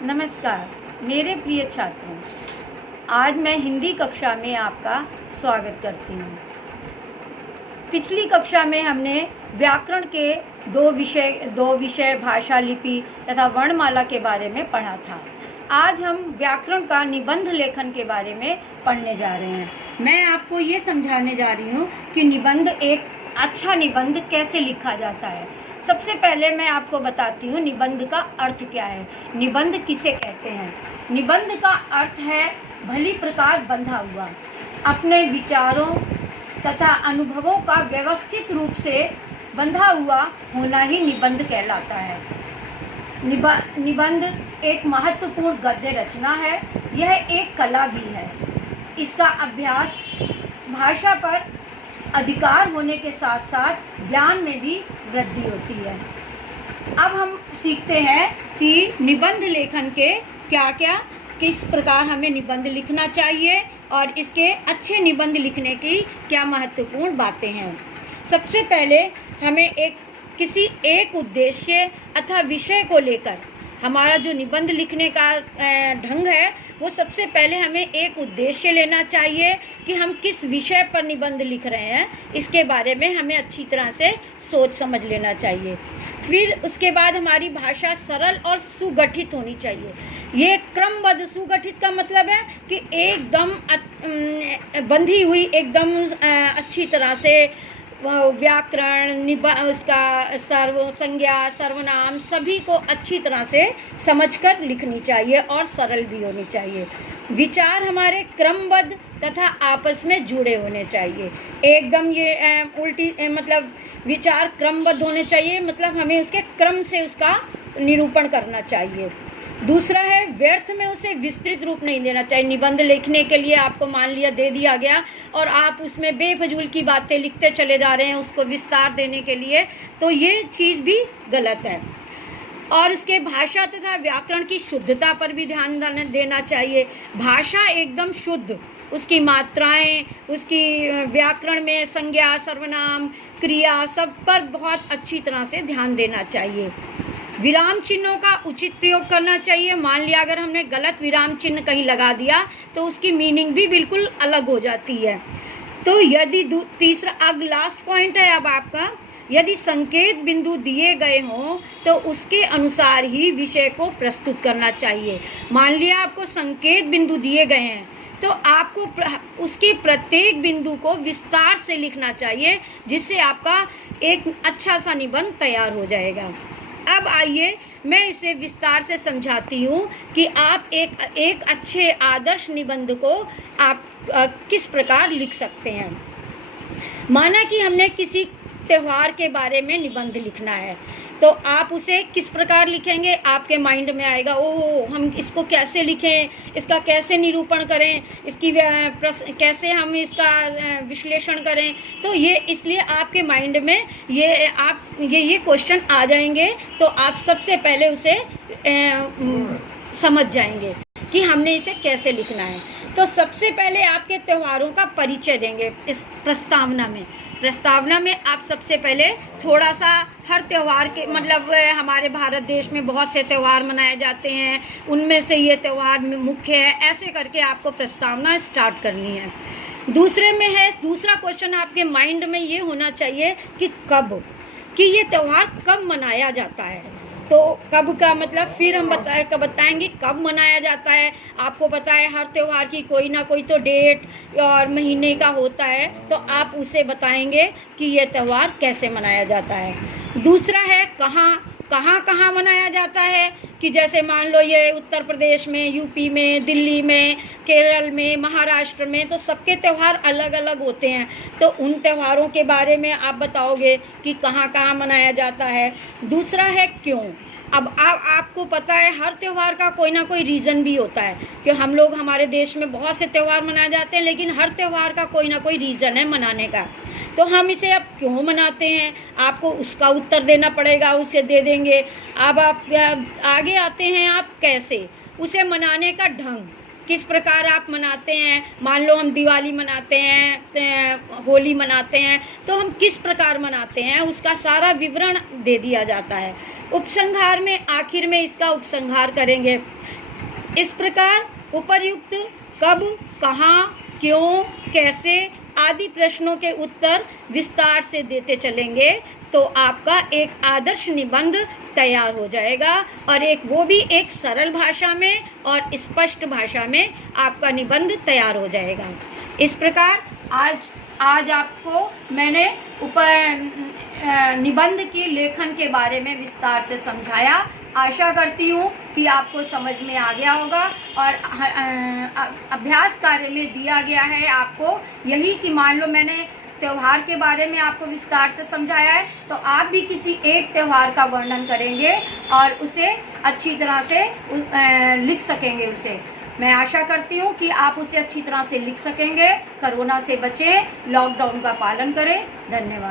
नमस्कार मेरे प्रिय छात्रों, आज मैं हिंदी कक्षा में आपका स्वागत करती हूँ। पिछली कक्षा में हमने व्याकरण के दो विषय भाषा, लिपि तथा वर्णमाला के बारे में पढ़ा था। आज हम व्याकरण का निबंध लेखन के बारे में पढ़ने जा रहे हैं। मैं आपको ये समझाने जा रही हूँ कि निबंध, एक अच्छा निबंध कैसे लिखा जाता है। सबसे पहले मैं आपको बताती हूँ निबंध का अर्थ क्या है, निबंध किसे कहते हैं। निबंध का अर्थ है भली प्रकार बंधा हुआ, अपने विचारों तथा अनुभवों का व्यवस्थित रूप से बंधा हुआ होना ही निबंध कहलाता है। निबंध एक महत्वपूर्ण गद्य रचना है। यह एक कला भी है। इसका अभ्यास भाषा पर अधिकार होने के साथ साथ ज्ञान में भी वृद्धि होती है। अब हम सीखते हैं कि निबंध लेखन के किस प्रकार हमें निबंध लिखना चाहिए और इसके अच्छे निबंध लिखने की क्या महत्वपूर्ण बातें हैं। सबसे पहले हमें किसी एक उद्देश्य अथवा विषय को लेकर हमारा जो निबंध लिखने का ढंग है, वो सबसे पहले हमें एक उद्देश्य लेना चाहिए कि हम किस विषय पर निबंध लिख रहे हैं। इसके बारे में हमें अच्छी तरह से सोच समझ लेना चाहिए। फिर उसके बाद हमारी भाषा सरल और सुगठित होनी चाहिए। ये क्रमबद्ध, सुगठित का मतलब है कि एकदम बंधी हुई, एकदम अच्छी तरह से व्याकरण, उसका संज्ञा, सर्वनाम सभी को अच्छी तरह से समझकर लिखनी चाहिए और सरल भी होनी चाहिए। विचार हमारे क्रमबद्ध तथा आपस में जुड़े होने चाहिए। एकदम ये उल्टी मतलब विचार क्रमबद्ध होने चाहिए, मतलब हमें उसके क्रम से उसका निरूपण करना चाहिए। दूसरा है व्यर्थ में उसे विस्तृत रूप नहीं देना चाहिए। निबंध लिखने के लिए आपको मान लिया दे दिया गया और आप उसमें बेफजूल की बातें लिखते चले जा रहे हैं उसको विस्तार देने के लिए, तो ये चीज़ भी गलत है। और इसके भाषा तथा व्याकरण की शुद्धता पर भी ध्यान देना चाहिए। भाषा एकदम शुद्ध, उसकी मात्राएं, उसकी व्याकरण में संज्ञा, सर्वनाम, क्रिया सब पर बहुत अच्छी तरह से ध्यान देना चाहिए। विराम चिन्हों का उचित प्रयोग करना चाहिए। मान लिया अगर हमने गलत विराम चिन्ह कहीं लगा दिया तो उसकी मीनिंग भी बिल्कुल अलग हो जाती है। तो यदि तीसरा लास्ट पॉइंट है अब आपका, यदि संकेत बिंदु दिए गए हों तो उसके अनुसार ही विषय को प्रस्तुत करना चाहिए। मान लिया आपको संकेत बिंदु दिए गए हैं तो आपको उसके प्रत्येक बिंदु को विस्तार से लिखना चाहिए, जिससे आपका एक अच्छा सा निबंध तैयार हो जाएगा। अब आइए मैं इसे विस्तार से समझाती हूँ कि आप एक अच्छे आदर्श निबंध को आप किस प्रकार लिख सकते हैं। माना कि हमने किसी त्यौहार के बारे में निबंध लिखना है, तो आप उसे किस प्रकार लिखेंगे। आपके माइंड में आएगा, ओह हम इसको कैसे लिखें, इसका कैसे निरूपण करें, इसकी कैसे हम इसका विश्लेषण करें। तो ये इसलिए आपके माइंड में ये क्वेश्चन आ जाएंगे, तो आप सबसे पहले उसे समझ जाएंगे कि हमने इसे कैसे लिखना है। तो सबसे पहले आपके त्योहारों का परिचय देंगे इस प्रस्तावना में आप सबसे पहले थोड़ा सा हर त्यौहार के, मतलब हमारे भारत देश में बहुत से त्यौहार मनाए जाते हैं, उनमें से ये त्यौहार मुख्य है, ऐसे करके आपको प्रस्तावना स्टार्ट करनी है। दूसरा क्वेश्चन आपके माइंड में ये होना चाहिए कि ये त्यौहार कब मनाया जाता है। तो कब का मतलब फिर हम बताएंगे कब मनाया जाता है। आपको पता है हर त्यौहार की कोई ना कोई तो डेट और महीने का होता है, तो आप उसे बताएंगे कि ये त्यौहार कैसे मनाया जाता है। दूसरा है कहाँ मनाया जाता है, कि जैसे मान लो ये उत्तर प्रदेश में, यूपी में, दिल्ली में, केरल में, महाराष्ट्र में, तो सबके त्यौहार अलग अलग होते हैं। तो उन त्यौहारों के बारे में आप बताओगे कि कहाँ मनाया जाता है। दूसरा है क्यों। अब आपको पता है हर त्यौहार का कोई ना कोई रीज़न भी होता है, कि हमारे देश में बहुत से त्यौहार मनाए जाते हैं, लेकिन हर त्यौहार का कोई ना कोई रीज़न है मनाने का। तो हम इसे अब क्यों मनाते हैं, आपको उसका उत्तर देना पड़ेगा, उसे दे देंगे। अब आप आगे आते हैं, आप कैसे उसे मनाने का ढंग, किस प्रकार आप मनाते हैं। मान लो हम दिवाली मनाते हैं, होली मनाते हैं, तो हम किस प्रकार मनाते हैं उसका सारा विवरण दे दिया जाता है। उपसंहार में आखिर में इसका उपसंहार करेंगे। इस प्रकार उपर्युक्त कब, कहाँ, क्यों, कैसे आदि प्रश्नों के उत्तर विस्तार से देते चलेंगे तो आपका एक आदर्श निबंध तैयार हो जाएगा, और वो भी एक सरल भाषा में और स्पष्ट भाषा में आपका निबंध तैयार हो जाएगा। इस प्रकार आज आपको मैंने निबंध की लेखन के बारे में विस्तार से समझाया। आशा करती हूँ कि आपको समझ में आ गया होगा, और अभ्यास कार्य में दिया गया है आपको यही कि मान लो मैंने त्यौहार के बारे में आपको विस्तार से समझाया है, तो आप भी किसी एक त्यौहार का वर्णन करेंगे और उसे अच्छी तरह से लिख सकेंगे उसे। मैं आशा करती हूँ कि आप उसे अच्छी तरह से लिख सकेंगे। कोरोना से बचें, लॉकडाउन का पालन करें। धन्यवाद।